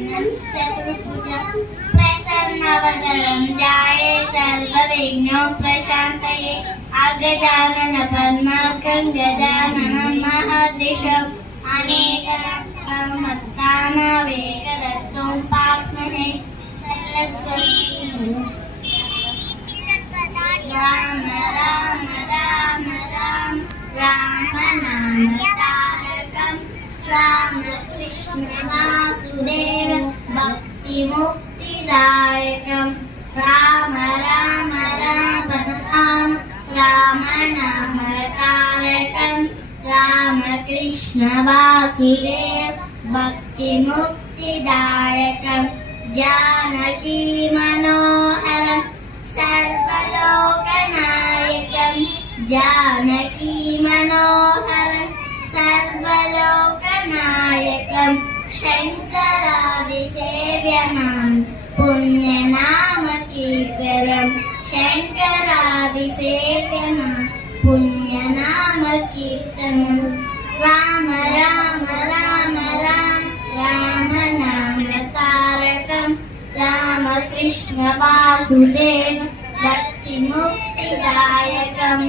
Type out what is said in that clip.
चतुर्भुज प्रसन्नवदनं ध्याये सर्वविघ्नोपशान्तये अगजानन पद्मार्कं गजाननं महर्निशम् अनेकदन्तं भक्तानामेकदन्तम् उपास्महे सरस्वती राम राम राम राम राम नाम तारकं रामकृष्ण वासुदेव भक्ति मुक्तिदायकं राम राम राम राम राम नाम तारकं रामकृष्ण वासुदेव भक्ति मुक्तिदायकं जानकी मनोहरं सर्वलोकनायकं जानकी मनोहरं सर्वलोकनायकं शङ्करादिसेव्यमां पुण्यनामकीर्तनं शङ्करादिसेव्यमां पुण्यनामकीर्तनं राम राम राम राम राम नाम तारकं रामकृष्ण वासुदेव भक्ति मुक्तिदायकं